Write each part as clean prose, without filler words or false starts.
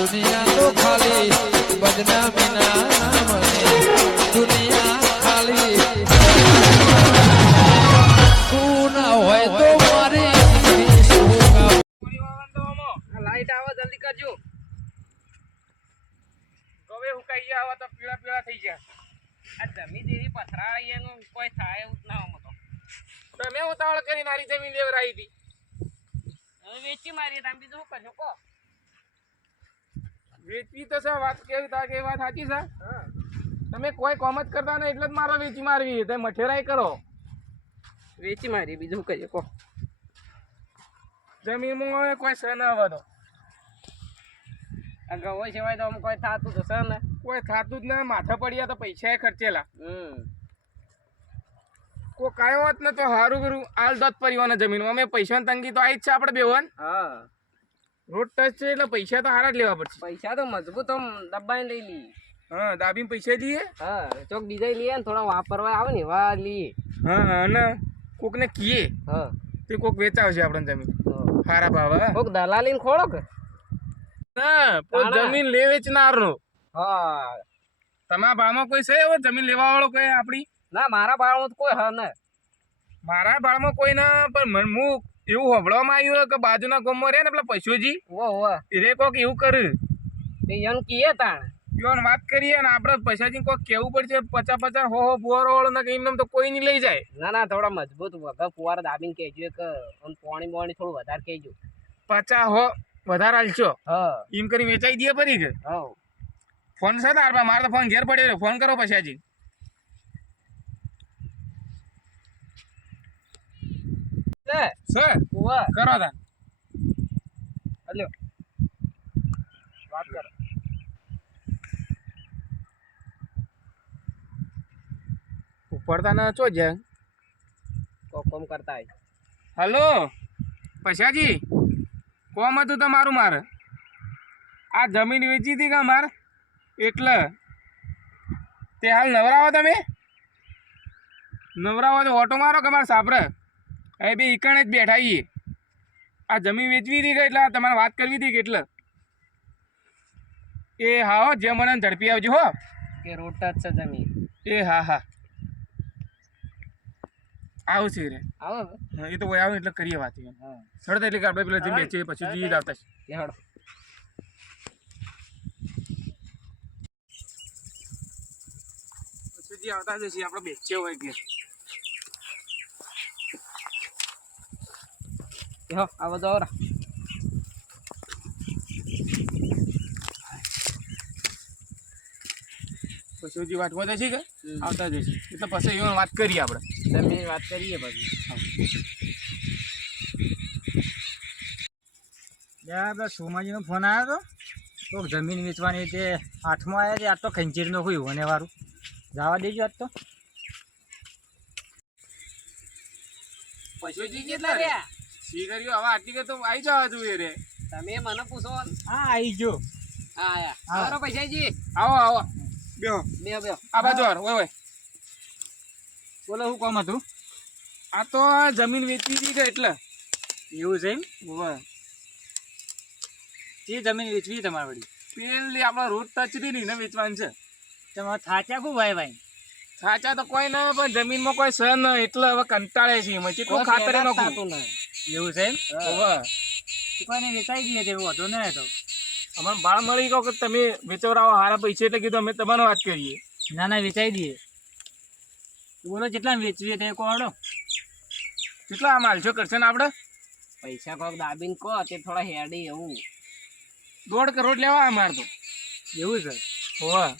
દુનિયા તો ખાલી બદનામી ના મને દુનિયા ખાલી તું ના હોય તો મારી લાઈટ આવો જલ્દી કરજો ગવે હુકાઈ ગયા આવા તો પીળા પીળા થઈ ગયા આ જમીન જેવી પથરાઈ એનું કોઈ થાય એવું ના આમ તો મેં ઉતાવળ કરી નારી જમીન લેવરાઈ હતી હવે વેચી મારી તમે બીજું શું કરશો કહો વેચવી તો છે વાત કેવી તા કે વાત સાચી છે તમે કોઈ કોમ જ કરતા નહીં એટલે જ મારો વેચી મારવી તમે મઠેરાઈ કરો વેચી મારી બીજું શું કરીએ કહો જમીનમાં હવે કોઈ છે ન હવે તો આ ગવો સિવાય તો કોઈ થતું તો છે ને કોઈ થતું જ ને માથા પડ્યા તો પૈસા ખર્ચેલા કોઈ કાયો હોત ને તો સારું કરું આલ દત પરિવારના જમીનમાં અમે પૈસાની તંગી તો આવી જ છે આપણે બેવન હા રોડ ટચ છે એટલે પૈસા તો સારા જ લેવા પડશે પૈસા તો મજબૂત આમ દબાઈને લઈ લઈએ હા દાબીને પૈસા લઈએ હા ચોક બીજા લઈએ ને થોડા વાપરવા આવે ને એવા લઈએ હા અને કોકને કીએ હા તે કોક વેચાવશે આપણે જમીન સારા ભાવ કોક દલાલી ને ખોળો કે ના જમીન લે વેચનારનો હા તમારા ભાળમાં કોઈ છે હવે જમીન લેવા વાળો કોઈ આપણી ના મારા ભાળમાં કોઈ હા ને મારા ભાળમાં કોઈ ના પણ હું એવું હોભળવામાં આવ્યું કે બાજુના ગામમાં રહે ને પેલા પશુજી એ કોક એવું કર્યું એમ કીએ તાણ યોન વાત કરીએ ને આપણે પૈસાજી કોક કેવું પડશે 50 હો ફુવારો વાળો ને એમને તો કોઈ નહીં લઈ જાય ના ના થોડા મજબૂત વગર ફુવારા દાબીને કહેજો કે પાણી બોણી થોડું વધારે કહેજો 50 હો વધારે હાલશો હા એમ કરી વેચાઈ દે પરી કે હા ફોન છે તાર મારે તો ફોન ઘેર પડ્યો ફોન કરો પૈસાજી સર કરો તા હલો વાત કરો ઉપડતા ના ચો જાય કોમ કરતા હલો પૈસાજી કોમ હતું તમારું મારે આ જમીન વેચી હતી કે મારે એટલે તે હાલ નવરાવો તમે નવરાવો તો ઓટો મારો કે મારે સાપરે એ બે ઈકણે જ બેઠા છીએ આ જમીન વેચવી હતી કે એટલે તમારે વાત કરવી હતી કે એટલે એ હા હો જે મને ઝડપી આવજો હો કે રોટ જ છે જમીન એ હા હા આવું છે રે આવો એ તો કોઈ આવે એટલે કરીએ વાત સડતા એટલે કે આપણે પેલા જમીન વેચીએ પછી જીત આવતા છે હડો પછી આવતા જશે આપણે બેચીએ હોય ઘેર હો આવો જાઓ રા પશુજી વાટવા જશે કે આવતા જશે એટલે પછી એવું વાત કરીએ આપણે તમે વાત કરીએ પછી સોમાજીનો ફોન આવ્યો હતો તો જમીન વેચવાની તે 8માં આવ્યા છે આજ તો ખંચેરીનો કોઈ હોને વાળું જવા દેજો આજ તો પશુજી કેટલા રહ્યા સી કર્યું હવે આટલી કે તો આવી જવા જોઈએ રે તમે મને પૂછો હા આવી ગયો હા આયા આવો પૈસાજી આવો આવો બેહો આ બાજુ આવો ઓય બોલો શું કામ હતું આ તો જમીન વેચવી હતી કે એટલે એવું છે એમ ઓય એ જમીન વેચવી તમારે વળી પેલી આપણા રોડ ટચરી નહીં ને વેચવાનું છે તમારે થાચ્યા ખૂબ ભાઈ સાચા તો કોઈ ના પણ જમીનમાં કોઈ છે ન એટલે હવે કંટાળે છે એમાં કેટલું ખાતર નાખું એવું છે એમ કોઈને વેચાઈ દઈએ તેવું હતો ને તો અમારે ભાળ મળી ગયો કે તમે વેચવરાવો સારા પૈસા એટલે કીધું અમે તમારે વાત કરીએ ના ના વેચાઈ દઈએ બોલો કેટલા વેચવીએ તે કોડો કેટલા આમ હાલશો કરશે ને આપણે પૈસા કોક દાબીને કહો તે થોડા હેડી એવું 1.5 કરોડ લેવા અમારે તો એવું છે હોવા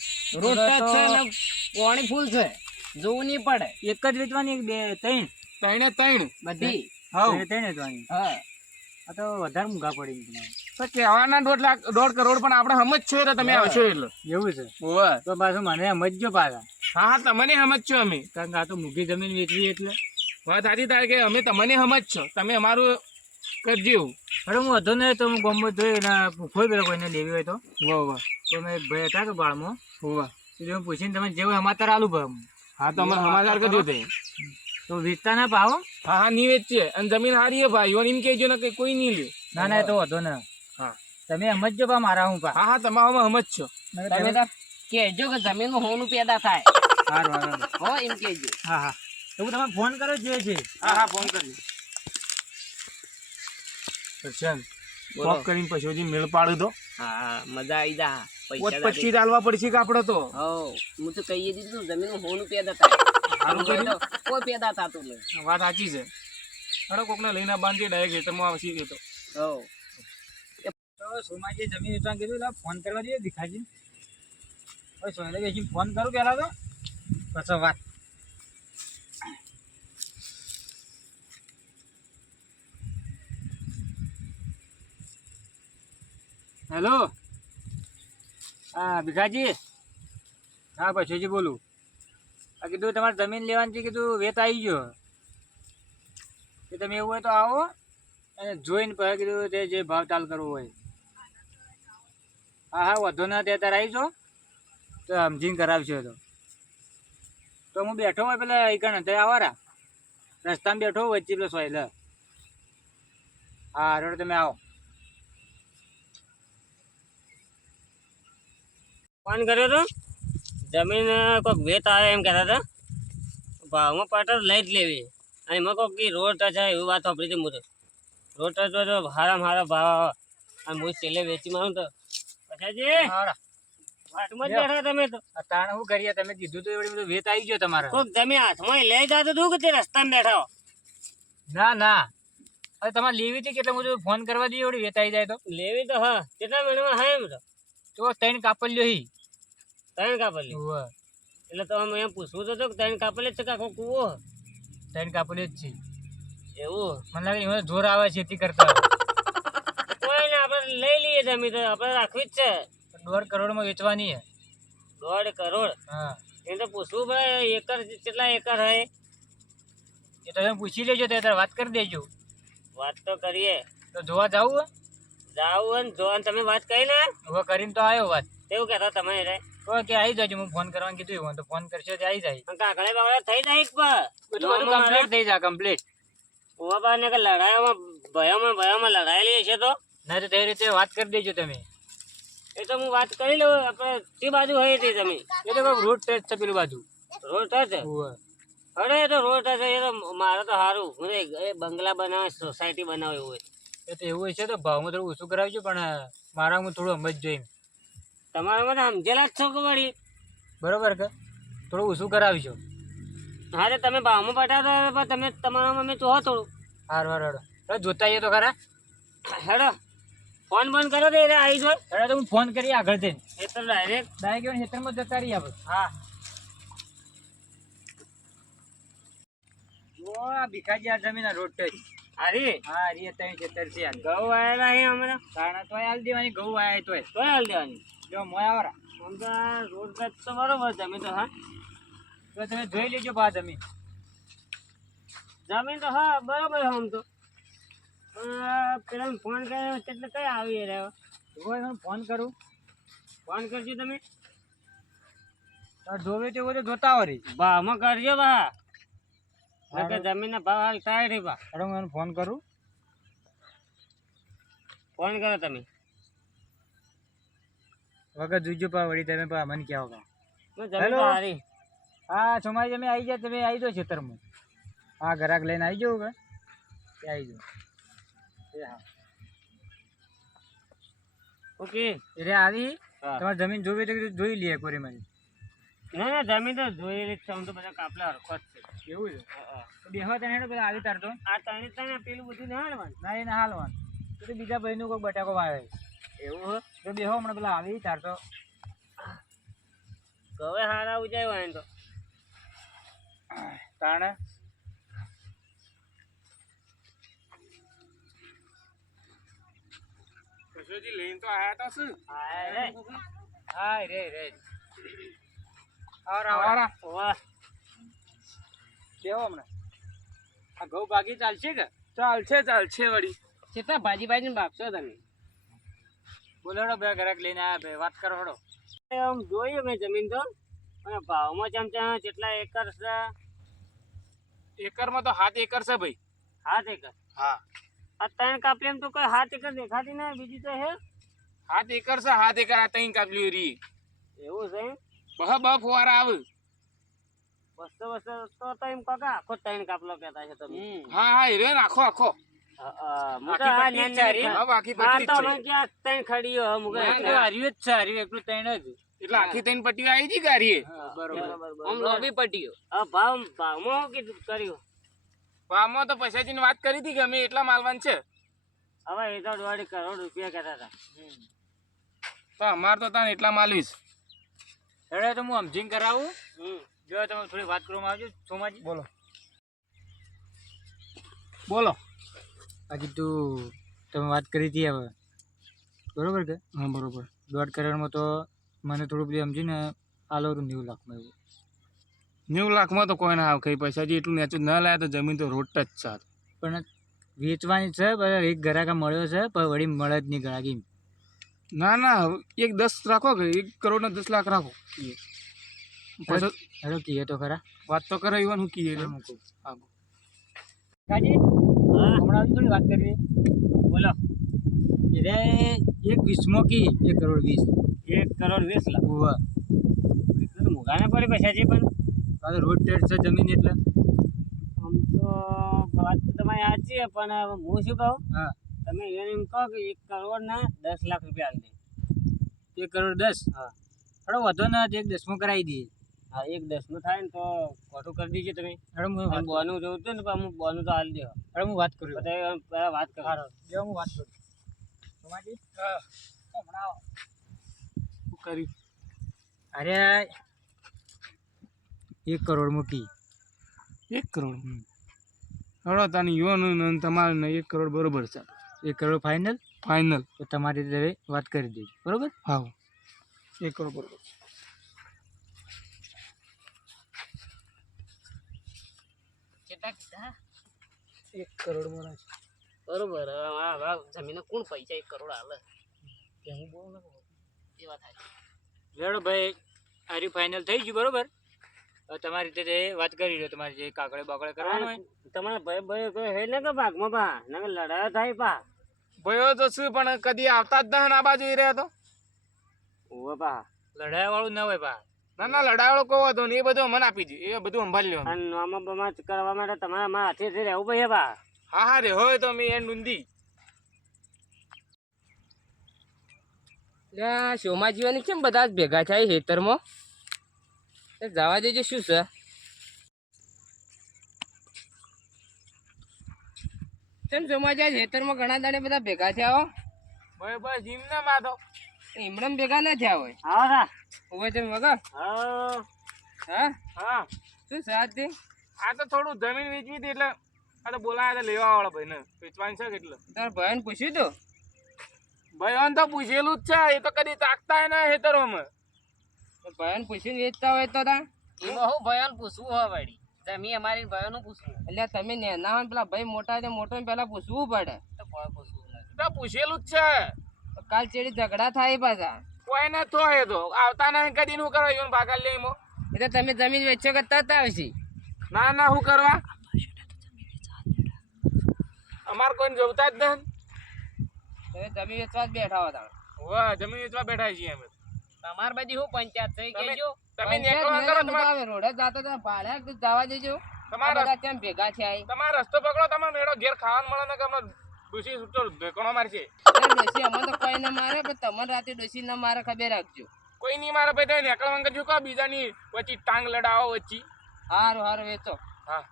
રોડ ટચ છે ને પાણી ફૂલ છે જોવું નહીં પડે એક જ વેચવાની એક બે ત્રણ બધી ત્રણ વેચવાની હા આ તો વધારે મૂંઘા પડી તો કહેવાના 1.5 કરોડ પણ આપણે સમજ છે એટલે તમે આવશો એટલે એવું છે હોવા તો પાછું મને સમજજો પાછા હા તમને સમજજો અમે કારણ કે આ તો મૂકી જમીન વેચવી એટલે વાત સાચી થાય કે અમે તમને સમજશો તમે અમારું કરજો એવું અરે હું હતો ને તો હું ગમો જોઈ એના પૂછો પેલો કોઈને લેવી હોય તો વાહ તો મેં એક ભાઈ હતા કે બાળમાં હોવા એટલે હું પૂછીને તમે જેવું સમાચાર આલું ભાવ હા તો અમારે સમાચાર કરજો તે તો વેચતા ના ભાવ હા નહીં વેચીએ અને જમીન હારી ભાઈ એમ કહેજો ને કે કોઈ નહીં લે ના ના એ તો વધો ને હા તમે સમજજો પા મારા હું પા. હા હા તમારામાં સમજ છો. તમે તો કહેજો કે જમીનમાં હોનું પેદા થાય. હારું હારું. હો એમ કહેજો. હા હા તો હું તમે ફોન કરો જોઈએ છે. હા હા ફોન કરજો. દર્શન બોલો. ફોન કરીને પછી હજી મેળ પાડું તો હા મજા આવી જા પૈસા પછી ચાલવા પડશે કે આપણે તો હો હું તો કહી દીધું જમીનમાં હોનું પેદા થાય. સારું કર્યું. તો કોઈ પેદા થતું નહીં. વાત સાચી છે. હડો કોકને લઈને બાંધી ડાયરેક્ટ ખેતરમાં આવશે કે તો હો તો સોમાજી જમીન વેચવાનું કીધું એટલે ફોન કરવા દઈએ ભીખાજી. હવે સોયલે બેસી ફોન કરું પહેલાં તો પછી વાત. હેલો હા ભીખાજી. હા પછીજી બોલું. આ કીધું તમારે જમીન લેવાની છે કીધું વેત આવી ગયો. કે તમે એવું હોય તો આવો અને જોઈને પછી કીધું તે જે ભાવ તાલ કરવો હોય. હા હા વધુ ના તે અત્યારે આવી જાઓ તો સમજીને કરાવશો તો હું બેઠો હોય પેલા એકણ અત્યારે આવારા રસ્તામાં બેઠો હોય વચ્ચે પેલો સોયલ. હા રોડ તમે આવો. ફોન કર્યો તો જમીન કોઈક વેત આવે એમ કહેતા હતા ભાવમાં પાટર લઈ જ લેવી અને એમાં કોઈક કે રોડ ટચ આવે એવી વાત સાંભળી હતી. હું તો રોડ ટચ હોય તો હારામાં હારા ભાવ આવે અને હું છેલ્લે વેચી મારું તો પછી વાટમાં જ બેઠા તમે તો તાણે શું કરીએ તમે કીધું તો એવડી બધું વેત આવી ગયો તમારે. કોઈક જમીન હાથમાં લઈ જતું હતું કે તે રસ્તામાં બેઠા હો? ના ના હવે તમારે લેવી હતી કેટલે બધું ફોન કરવા દઈએ એવડી વેત આવી જાય તો. લેવી તો હા કેટલા મહિનામાં હા એમ તો 3 કાપલ્યો હી. 3 કાપલી એટલે તો અમે એમ પૂછવું તો કે 3 કાપલી છે કાકો કૂવો 3 કાપલ્યો જ છે. એવું મને લાગે એમાં જોર આવે ખેતી કરતા. કોઈ ને આપણે લઈ લઈએ જમીન તો આપણે રાખવી જ છે. 1.5 કરોડમાં વેચવાની હે. 1.5 કરોડ હા એ તો પૂછવું પડે એકર કેટલા એકર હે એ તો તમે પૂછી લેજો ત્યારે વાત કરી દેજો. વાત તો કરીએ તો જોવા જાવું જાવું ને જોવાનું તમે વાત કરી ને હવે કરીને તો આવ્યો વાત. એવું કહેતા તમે રે તો કે આવી જાજો હું ફોન કરવાનું કીધું એવું તો ફોન કરશો તો આવી જાય. કાકડે બાકડે થઈ જાય બધું કમ્પ્લીટ થઈ જાય કમ્પ્લીટ. ઉવા ને કે લડાઈમાં ભયોમાં લડાયેલી હશે તો ના તો તે રીતે વાત કરી દેજો તમે. એ તો હું વાત કરી લઉં આપણે તે બાજુ હોય તે જમીન એ તો રોડ ટેસ્ટ છે પેલું બાજુ. રોડ ટચ અરે એ તો રોડ ટચ એ તો મારે તો સારું હું એ બંગલા બનાવે સોસાયટી બનાવે એવું હોય એ તો એવું છે તો ભાવમાં થોડું ઓછું કરાવજો પણ મારામાં થોડું સમજજો એમ. તમારામાં તો સમજેલા જ છો કે વળી બરોબર કે થોડું ઓછું કરાવજો. હા તો તમે ભાવમાં પટાવતા પણ તમે તમારામાં મેં જોવો થોડું હારું હારું હેડો જોતા આવીએ તો ખરા. હેડો ફોન બંધ કરો તો એટલે આવી જાય હેડો તો હું ફોન કરી આગળ જઈને એ તો ડાયરેક્ટ ખેતરમાં જતા રહીએ આપણે. હા જો આ ભીખાજી આ જમીન રોડ ટચ. હારી હા રી ત્યાં ખેતર છે આ. ઘઉં આવેલા અહીં હમણાં કારણે તોય હાલ દેવાની ઘઉં આયા તોય. તોય હાલ દેવાની જો મોય આવરા આમ તો આ રોડ ટચ તો બરોબર જમીન તો હા તો તમે જોઈ લેજો બા જમીન. જમીન તો હા બરોબર આમ તો પણ પેલા ફોન કર્યો એટલે કઈ આવી રહ્યો હોય હું ફોન કરું ફોન કરજો તમે તો જોવે તે બધું જોતા હોય રહી. ભાવમાં કરજો બા નકર જમીનના ભાવ હાલ થાય રે બા હેડો હું એને ફોન કરું. ફોન કરો તમે વગર જોઈજો પા વળી તમે પા મને કહેવો કા. જમીન હેલો. તો હારી હા સોમાજી તમે આવી જાય તમે આવી જાઓ ખેતરમાં. હા ઘરાક લઈને આવી જાઉં કે આવી જાઓ. એ હા ઓકે એટલે આવી હા. તમારે જમીન જોવી તો કીધું જોઈ લઈએ કોરી મારી. ના ના જમીન તો જોયેલી જ છે આમ તો બધા કાપલા હરખો જ છે એવું છે હા. તો બેહવા તને હેડો પેલા આવી તારતો આ તણે તણે પેલું બધું ના હાલવાનું ના એને હાલવાનું તો બીજા ભાઈનું કોઈ બટાકો વાવે એવું હો તો બેહો હમણાં પેલા આવી તારતો. હવે હારા ઉજાય હોય તો તાણે કશોજી લઈને તો આયા તા શું હા રે રે આવરા આવારા. વાહ બેહો હમણાં. આ ઘઉં ભાગી ચાલશે કે ચાલશે વળી કેટલા ભાજી બાપશો તમે બોલો બે ઘરાક લઈને આવ્યા બે વાત કરો હડો. આમ જોઈએ મેં જમીન તો અને ભાવમાં ચમચા કેટલા એકર છે એકરમાં તો 7 એકર છે ભાઈ. 7 એકર હા આ 3 કાપલી એમ તો કોઈ 7 એકર દેખાતી ના બીજી તો હે 7 એકર છે, 7 એકર આ 3 કાપલી રી. એવું છે એમ? બહ ફુવારા આવે. બસો તો એમ કાકા આખો 3 કાપલો કહેતા છે તમે. હા એ રે આખો હું તો આ નેન નેન હવે આખી આ પટ્ટી તો જ છે. અમે ક્યાં 3 ખડીઓ મુગે હાર્યું જ છે, હાર્યું એકલું 3 જ. એટલે આખી 3 પટ્ટીઓ આવી ગઈ ગાડીએ. આમ લોબી પટ્ટીઓ. ભાવમાં શું કીધું કર્યું? ભાવમાં તો પૈસાજીની વાત કરી હતી કે અમે એટલા માલવાન છે. હવે એ તો 1.5 કરોડ રૂપિયા કહેતા હતા. તો અમાર તો તાન એટલા માલવીશ. હેડે તો હું સમજીને કરાવું. જો તમે થોડી વાત કરવામાં આવજો સોમાજી. બોલો બોલો. બાકી તું તમે વાત કરી હતી હવે બરોબર કે? હા બરોબર. 1.5 કરોડમાં તો મને થોડું બધું સમજીને આલો તો 90 લાખમાં એવું. 90 લાખમાં તો કોઈ ના આવે કઈ પૈસાજી એટલું નેચું ના લાયા તો જમીન તો રોટ જ છે. પણ વેચવાની છે, પણ એક ગ્રાહક મળ્યો છે, પણ વળી મળે જ નહીં ગ્રાહકી. ના ના એક 10 રાખો કે 1 કરોડ ના 10 લાખ રાખો. હેડો કીએ તો ખરા. વાત તો કરે ઈવન હું કીએ રે. કાજી હમણાં થોડી વાત કરવી. બોલો. એટલે 1.20 કી 1 કરોડ 20. 1 કરોડ 20 લાખ. હોવા એટલે તો મોંઘા ના પડે પૈસા છે પણ આ તો રોડ ટેડ છે જમીન એટલે. આમ તો વાત તો તમારી સાચી છે પણ હું શું કહું હા તમે એમ કહો કે 1 કરોડ ના 10 લાખ રૂપિયા આપી દે. 1 કરોડ 10. હા. હેડો વધો ને 1/10 કરાવી દઈએ. હા 1/10 થાય ને તો ખોટું કરી દીજો તમે. હેડો હું વાત બોનું જોવું હતું ને પણ હું બોનું તો હાલ દે. હેડો હું વાત કરું. બધા પહેલા વાત કરો. જો હું વાત કરું. સોમાજી હમણાં આવો. શું કર્યું? અરે 1 કરોડ મૂકી. 1 કરોડ. હળો તાની યુવાનું તમારે 1 કરોડ બરોબર છે. 1 કરોડ ફાઇનલ. ફાઇનલ. તો તમારી રીતે વાત કરી દેજો બરોબર. હા 1 કરોડ બરોબર. કેટલા કીધા? 1 કરોડ મળે છે. બરોબર. આ જમીન કોણ પૈસા 1 કરોડ આલે? કે હું બોલ ન એ વાત થાય. લેડો ભાઈ આરી ફાઇનલ થઈ ગયું બરોબર. હવે તમારી રીતે વાત કરી લો. તમારે જે કાકડે બાકડે કરવાનું હોય. તમારા ભાઈ કોઈ હે ને કે ભાગમાં પા ના લડાયો થાય પા. ભયો તો શું પણ કદી આવતા જ ના આ બાજુ ઈ રહ્યા તો. ઓવે પા લડાયા વાળું ના હોય બા. ના ના લડાવડો કહો હતો ને એ બધું મને આપી દે. એ બધું સંભાળી લેવાનું. અને નોમાં બમાં કરવા માટે તમારે મારા હાથેથી રહેવું પડે પા. હા હા રે હોય તો મેં એન ડુંદી. શોમાજીવાની કેમ બધા જ ભેગા થાય ખેતરમાં? જવા દેજો શું છે? કેમ શોમાજી ખેતરમાં ઘણા દાડે બધા ભેગા થયા હો? ભાઈ બસ જીમ ના માથો. એમણે ભેગા ના થયા હોય. આવો રા. હવે તમે વગર હા હા હા શું સાથ દે? આ તો થોડું જમીન વેચવી હતી એટલે આ તો બોલાયા હતા લેવા વાળા ભાઈ ને વેચવાની છે એટલે. તારા ભાઈને પૂછ્યું તું? ભાઈ આમ તો પૂછેલું જ છે. એ તો કદી તાકતા ના હેતરોમાં. ભાઈને પૂછીને વેચતા હોય તો તા એમાં હું ભયાન પૂછવું હોય વળી. જમી અમારી ભયાનું પૂછવું. એટલે તમે નેના હોય ને પેલા ભાઈ મોટા છે મોટો ને પેલા પૂછવું પડે. તો કોઈ પૂછવું નથી. તો પૂછેલું જ છે. તો કાલ ચેડી ઝઘડા થાય પાછા. કોઈ ને થોય તો આવતા નહીં કદી નું કરવા એવું ભાગા લે એમાં. એટલે તમે જમીન વેચો કે તત આવશે. ના ના શું કરવા અમાર કોઈ જોતા જ નહીં. તમે જમીન વેચવા જ બેઠા હતા. વાહ જમીન વેચવા બેઠા છીએ અમે. તમાર બધી હું પંચાયત થઈ તમે- કેજો. તમે નીકળવા કરો તમારે. રોડે જાતો તો ભાડે તો જવા દેજો. તમારા બધા કેમ ભેગા છે આઈ? તમારો રસ્તો પકડો. તમારે મેળો ઘેર ખાવાનું મળે ને કે અમે ડૂસી છૂટો ઢેકણો મારશે. ડોસી અમને તો કોઈ ના મારે પણ તમને રાતે ડોસી ના મારે ખબર રાખજો. કોઈ નહીં મારે ભાઈ તો નીકળવા કરજો કો બીજાની વચ્ચે ટાંગ લડાવો વચ્ચે. હારું હારું વેચો. હા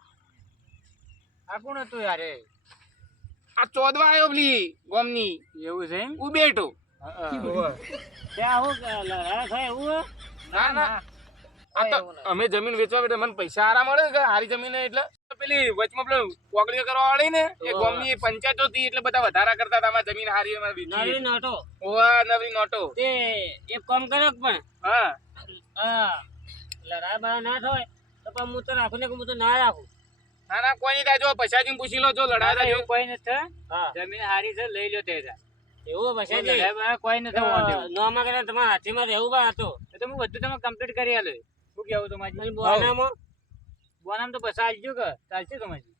આ કોણ હતું યાર? આ ચોદવા આવ્યો પેલી ગોમની એવું છે એમ? ઉબેટો. ત્યાં હું લડાયો થાય એવું હોય? ના ના આ તો અમે જમીન વેચવા બેઠા મને પૈસા હારા મળે કે હારી જમીન એટલે પેલી વચમાં પેલું કોગળીઓ કરવા વાળી ને એ ગોમની પંચાયતો હતી એટલે બધા વધારા કરતા હતા. અમારી જમીન હારી અમારી નવી વેચી. નોટો ઓવા નવી નોટો. તે એક કામ કર્યો પણ હા હા લડાઈ બડા ના થાય તો પણ હું તો રાખું ને કે હું તો ના રાખું. ના ના કોઈ નહીં થાય. જો પૈસાજી પૂછી લો જો લડાતા એવું કોઈ નથી. હા જમીન હારી છે લઈ લો તે એવું પછી લડાઈ બડાઈ કોઈ નથી વાંધો. નોમાં કરે તમારા હાથીમાં રહેવું બા હતો. એ તો હું બધું તમે કમ્પ્લીટ કરી આલો. શું કેવું તમારી? અને બોનામાં બોનામ તો પછી આલજો કે ચાલશે તમારી?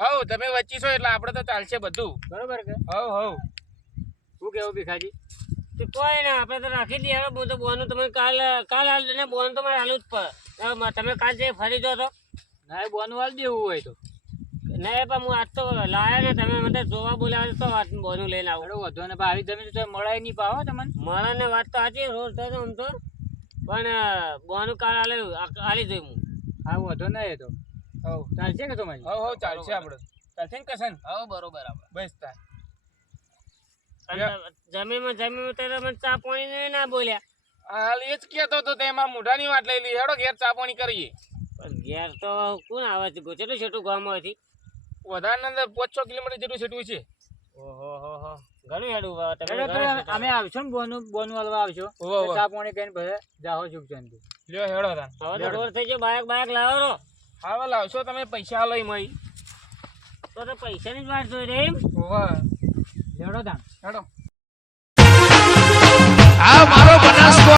હવ તમે વચ્ચી છો એટલે આપણે તો ચાલશે બધું. બરોબર કે? હવ હવ શું કેવું ભીખાજી? તે કોઈ ના આપણે તો રાખી દઈએ હવે હું તો બોનું તમે કાલ હાલ ને બોનું તમારે હાલું જ પડે હવે તમે કાલ જે ફરી જો તો ના એ બોનું હાલ દેવું હોય તો નહીં પણ હું આજ તો લાયા ને તમે મને જોવા બોલાવે તો વાત બોનું લઈને આવું અરે વધો ને આવી જમીન તો મળાય નહીં પાવો તમને મળે ને વાત તો સાચી રોજ થતો આમ તો પણ બોનું કાલ હાલી જોઈ હું હા વધો ના એ તો હવ ચાલશે કે તમારી હવ ચાલશે આપણે ચાલશે ને કસન હવે બરોબર આપણે બસ તાર જમીનમાં ત્યારે મને ચા પાણી ના બોલ્યા હાલ એ જ કહેતો હતો તેમાં મોઢાની વાત લઈ લી હેડો ઘેર ચા પાણી કરીએ પણ ઘેર તો કોણ આવે છે કેટલું છોટું ગામમાંથી વધારે અંદર 5-6 કિલોમીટર જેટલું છેટું છે ઓહો ઘણું હેડું તમે અમે આવશું ને બોનું હાલવા આવશો હોવે, હોવે. ચા પાણી કહીને ભલે જાઓ સુખ શાંતિ લ્યો હેડો તાર હવે તો રોડ થઈ ગયો બાયક લાવો રો હા લાવશો તમે પૈસા હાલો એમાં તો પૈસાની જ વાત જોઈ રહી એમ હોવા લેવડો તાણ હેડો